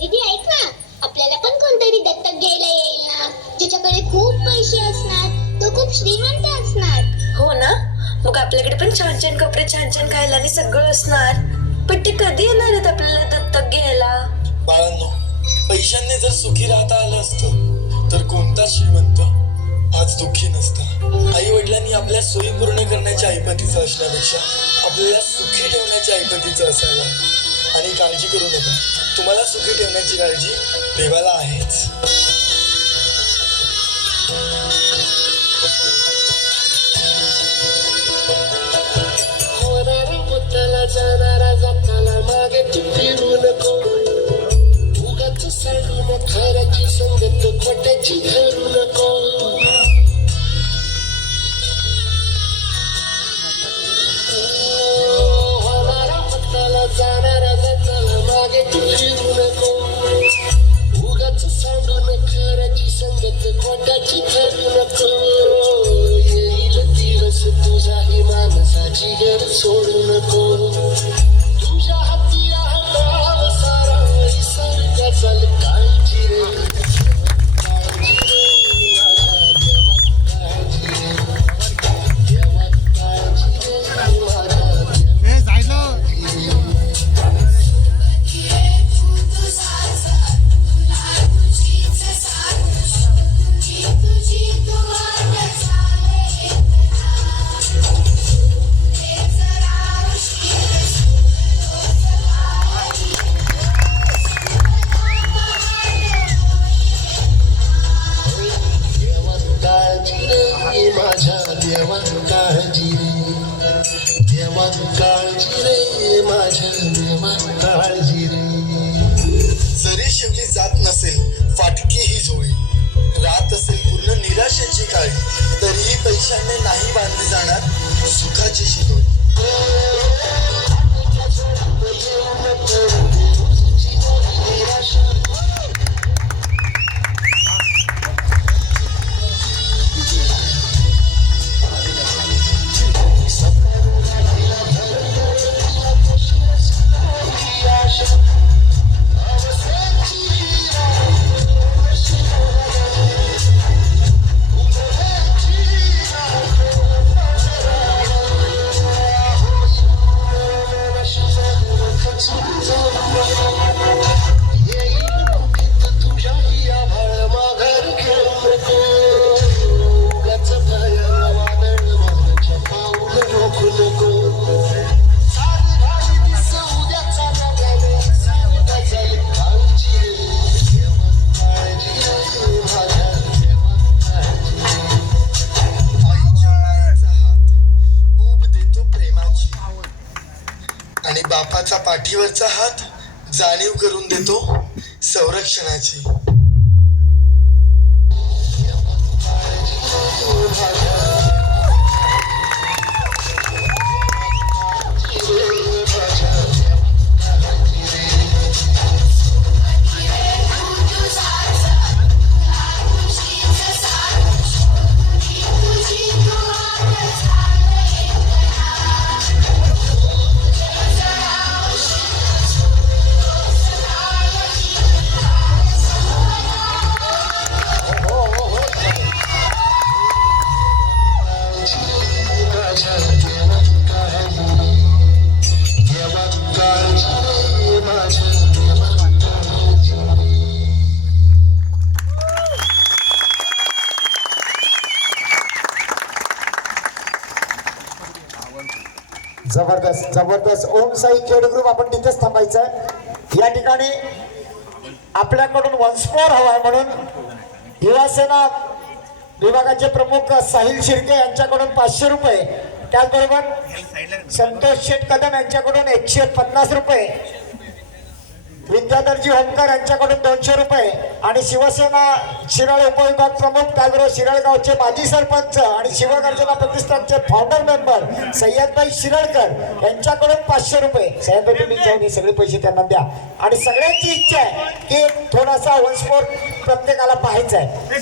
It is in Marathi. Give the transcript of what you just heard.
दीदी ऐक ना, आपल्याला पण कोणतरी दत्तक घ्यायला येईल ना, ज्याच्याकडे खूप पैसे असणार, तो खूप श्रीमंत असणार. हो ना, मग आपल्याकडे पण छान छान कपडे, छान छान खायला आणि सगळं असणार. पण ते कधी येणार आहेत आपल्याला दत्तक घ्यायला? बाळांनो, पैशांनी जर सुखी राहता आलं असतं तर कोणता श्रीमंत आज दुःखी नसता. आई वडिलांनी आपल्या सोयी पूर्ण करण्याच्या ऐपतीचं असण्यापेक्षा आपल्याला सुखी ठेवण्याच्या ऐपतीचं असायला. आणि काळजी करू नका, तुम्हाला सुखी ठेवण्याची काळजी देवाला आहेच. जाणारा जाताना मागे तू फिरू नको, उगाच सांडून खऱ्याची संगत खोट्याची धरू नको. होणारा पत्ताला जाणारा जाताना मागे तू फिरू नको, उगाच सांडून खऱ्याची संगत खोट्याची धरू नको. येईल दिवस तुझाही माणसाची घर सोडू नको, तुझ्या हाती आहे सारा निसर्गाचा काळजी रे, काळजी रे माझ्या देवा, काळजी रे माझ्या देवा, काळजी रे माझ्या देवा, काळजी रे. जरी शिवली जात नसेल फाटकी ही झोळी, रात असेल पूर्ण निराशेची काळी, तरीही पैशाने नाही बांधली जाणार सुखाची शिदोरी. आणि बापाचा पाठीवरचा हात जाणीव करून देतो संरक्षणाची. जबरदस्त जबरदस्त. ओम साई खेड ग्रुप आपण तिथेच थांबायचं. या ठिकाणी आपल्याकडून वन्समोर हवा आहे म्हणून युवासेना विभागाचे प्रमुख साहिल शिर्के यांच्याकडून 500 रुपये, त्याचबरोबर संतोष शेठ कदम यांच्याकडून 150 रुपये, विद्याधरजी होमकर यांच्याकडून 200 रुपये आणि शिवसेना शिराळ उपविभाग प्रमुख, त्याचबरोबर शिराळगावचे माजी सरपंच आणि शिवगर्जना प्रतिष्ठानचे फाउंडर मेंबर सय्यदभाई शिरळकर यांच्याकडून 500 रुपये. सय्यदभाई तुम्ही जाऊन हे सगळे पैसे त्यांना द्या. आणि सगळ्यांची इच्छा आहे की थोडासा वन्स मोर प्रत्येकाला पाहायचा आहे.